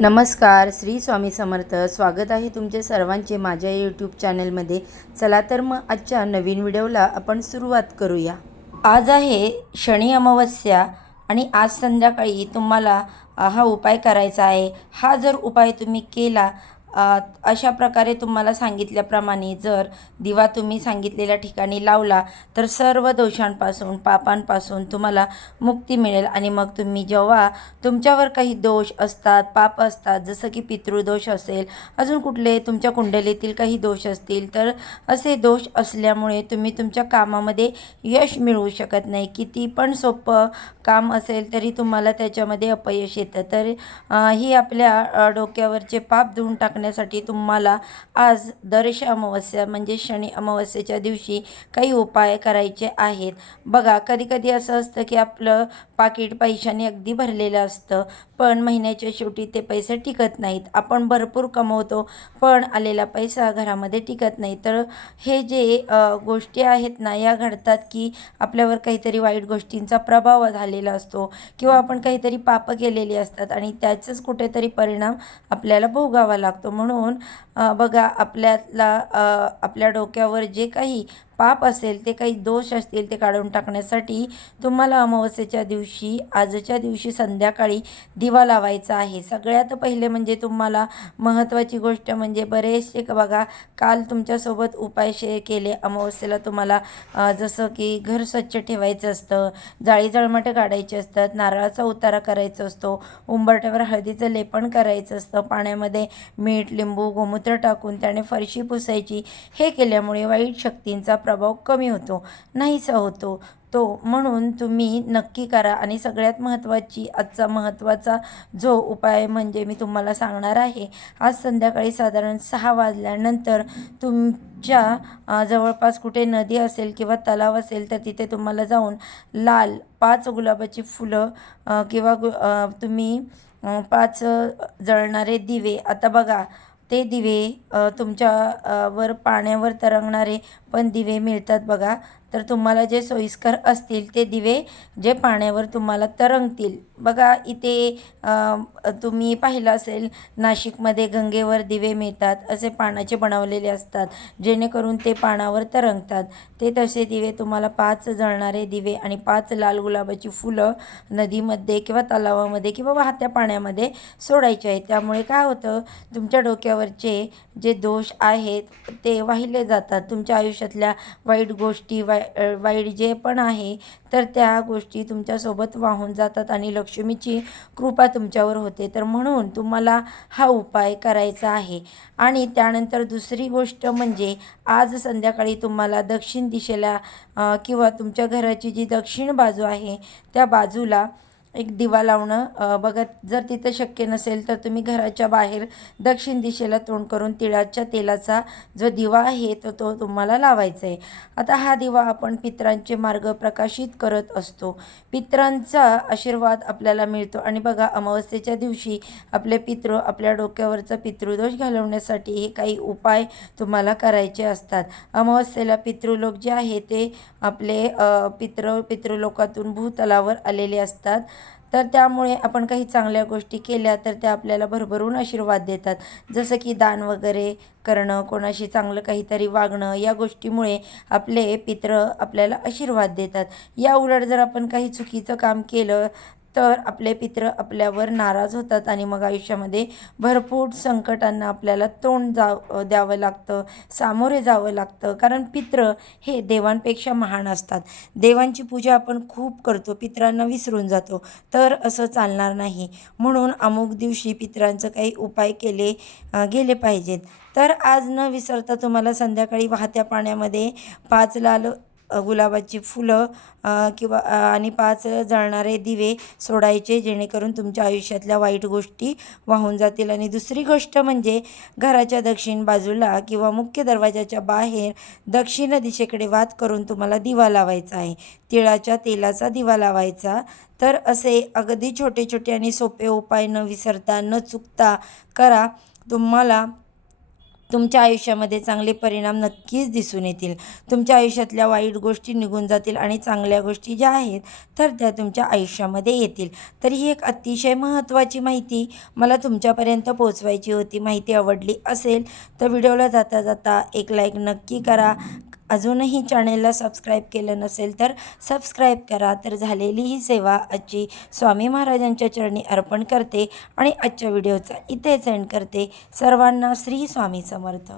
नमस्कार, श्री स्वामी समर्थ. स्वागत आहे तुमचे सर्वांचे माझ्या यूट्यूब चॅनलमध्ये. चला तर मग आजच्या नवीन व्हिडिओला आपण सुरुवात करूया. आज आहे शनी अमावस्या आणि आज संध्याकाळी तुम्हाला हा उपाय करायचा आहे. हा जर उपाय तुम्ही केला अशा प्रकारे तुम्हाला सांगितल्याप्रमाणे जर दिवा तुम्ही सांगितलेल्या ठिकाणी लावला तर सर्व दोषांपासून पापांपासून तुम्हाला मुक्ती मिळेल. आणि मग तुम्ही जेव्हा तुमच्यावर काही दोष असतात, पाप असतात, जसं की पितृदोष असेल, अजून कुठले तुमच्या कुंडलीतील काही दोष असतील, तर असे दोष असल्यामुळे तुम्ही तुमच्या कामामध्ये यश मिळवू शकत नाही. किती पण सोपं काम असेल तरी तुम्हाला त्याच्यामध्ये अपयश येतं. तर ही आपल्या डोक्यावरचे पाप धुवून टाकण्यासाठी तुम्हाला आज दर्श अमावस्या म्हणजे शनी अमावस्येच्या दिवशी काही उपाय करायचे आहेत. बघा, कधी असं असतं की आपलं पाकीट पैशाने अगदी भरलेलं असतं, पण महिन्याच्या शेवटी ते पैसे टिकत नाहीत. आपण भरपूर कमवतो पण आलेला पैसा घरामध्ये टिकत नाही. तर हे जे गोष्टी आहेत ना, या घडतात की आपल्यावर काहीतरी वाईट गोष्टींचा प्रभाव झालेला असतो किंवा आपण काहीतरी पापं केलेली असतात आणि त्याचंच कुठेतरी परिणाम आपल्याला भोगावा लागतो. म्हणून बघा, आपल्या डोक्यावर जे काही पाप असेल, ते काही दोष असतील, ते काढून टाकण्यासाठी तुम्हाला अमावस्येच्या दिवशी आजच्या दिवशी संध्याकाळी दिवा लावायचा आहे. सगळ्यात पहिले म्हणजे तुम्हाला महत्त्वाची गोष्ट म्हणजे बरेचसे बघा, काल तुमच्यासोबत उपाय शेअर केले. अमावस्येला तुम्हाला जसं की घर स्वच्छ ठेवायचं असतं, जाळी जळमाटं काढायचे असतात, नारळाचा उतारा करायचा असतो, उंबरठ्यावर हळदीचं लेपन करायचं असतं, पाण्यामध्ये मीठ, लिंबू, गोमूत्र टाकून त्याने फरशी पुसायची. हे केल्यामुळे वाईट शक्तींचा प्रभाव कमी होतो, नाहीसा होतो म्हणून तुम्ही नक्की करा. आणि सगळ्यात आजचा महत्त्वाचा जो उपाय म्हणजे मी तुम्हाला सांगणार आहे, आज संध्याकाळी साधारण 6 वाजल्यानंतर तुमच्या जवळपास कुठे नदी असेल किंवा तलाव असेल तर तिथे तुम्हाला जाऊन लाल 5 गुलाबाची फुलं किंवा तुम्ही 5 जळणारे दिवे, आता बघा ते दिवे तुमच्या पाण्यावर तरंगणारे पण दिवे मिळतात बघा. तर तुम्हाला जे सोयीस्कर असतील ते दिवे जे पाण्यावर तुम्हाला तरंगतील. बघा, इथे तुम्ही पाहिलं असेल, नाशिकमध्ये गंगेवर दिवे मिळतात, असे पाण्याचे बनवलेले असतात जेणेकरून ते पाण्यावर तरंगतात. ते तसे दिवे तुम्हाला 5 जळणारे दिवे आणि 5 लाल गुलाबाची फुलं नदीमध्ये किंवा तलावामध्ये किंवा वाहत्या पाण्यामध्ये सोडायचे आहेत. त्यामुळे काय होतं, तुमच्या डोक्यावरचे जे दोष आहेत ते वाहिले जातात. तुमच्या आयुष्यातल्या वाईट गोष्टी, वाईट जे पण आहे तर त्या गोष्टी तुमच्यासोबत वाहून जातात आणि लक्ष्मीची कृपा तुमच्यावर होते. तर म्हणून तुम्हाला हा उपाय करायचा आहे. आणि त्यानंतर दुसरी गोष्ट म्हणजे आज संध्याकाळी तुम्हाला दक्षिण दिशेला किंवा तुमच्या घराची जी दक्षिण बाजू आहे त्या बाजूला एक दिवा लावणं. बघा, जर तिथं शक्य नसेल तर तुम्ही घराच्या बाहेर दक्षिण दिशेला तोंड करून तिळाच्या तेलाचा जो दिवा आहे तो तुम्हाला लावायचा आहे. आता हा दिवा आपण पितरांचे मार्ग प्रकाशित करत असतो. पितरांचा आशीर्वाद आपल्याला मिळतो. आणि बघा, अमावस्येच्या दिवशी आपले पितृ आपल्या डोक्यावरचा पितृदोष घालवण्यासाठी हे काही उपाय तुम्हाला करायचे असतात. अमावस्येला पितृलोक जे आहे ते आपले पितृलोकातून भूतलावर आलेले असतात. तर त्यामुळे आपण काही चांगल्या गोष्टी केल्या तर त्या आपल्याला भरभरून आशीर्वाद देतात. जसं की दान वगैरे करणं, कोणाशी चांगलं काहीतरी वागणं, या गोष्टीमुळे आपले पितृ आपल्याला आशीर्वाद देतात. या उलट जर आपण काही चुकीचं काम केलं तर आपले पितृ आपल्यावर नाराज होतात आणि मग आयुष्यामध्ये भरपूर संकटांना आपल्याला तोंड द्यावं लागतं, सामोरे जावं लागतं. कारण पितृ हे देवांपेक्षा महान असतात. देवांची पूजा आपण खूप करतो, पितरांना विसरून जातो. तर असं चालणार नाही. म्हणून अमुक दिवशी पितरांचं काही उपाय केले गेले पाहिजेत. तर आज न विसरता तुम्हाला संध्याकाळी वाहत्या पाण्यामध्ये 5 लाल गुलाबाची फुलं किंवा आणि 5 जळणारे दिवे सोडायचे जेणेकरून तुमच्या आयुष्यातल्या वाईट गोष्टी वाहून जातील. आणि दुसरी गोष्ट म्हणजे घराच्या दक्षिण बाजूला किंवा मुख्य दरवाजाच्या बाहेर दक्षिण दिशेकडे वात करून तुम्हाला दिवा लावायचा आहे, तिळाच्या तेलाचा दिवा लावायचा. तर असे अगदी छोटे छोटे आणि सोपे उपाय न विसरता न चुकता करा. तुम्हाला तुमच्या आयुष्यामध्ये चांगले परिणाम नक्कीच दिसून येतील. तुमच्या आयुष्यातल्या वाईट गोष्टी निघून जातील आणि चांगल्या गोष्टी ज्या आहेत तर त्या तुमच्या आयुष्यामध्ये येतील. तर ही एक अतिशय महत्त्वाची माहिती मला तुमच्यापर्यंत पोहोचवायची होती. माहिती आवडली असेल तर व्हिडिओला जाता जाता एक लाईक नक्की करा. अजूनही चॅनेलला सबस्क्राईब केलं नसेल तर सबस्क्राईब करा. तर झालेली ही सेवा आजची स्वामी महाराजांच्या चरणी अर्पण करते आणि आजच्या व्हिडिओचा इथेच एंड करते. सर्वांना श्री स्वामी समर्थ.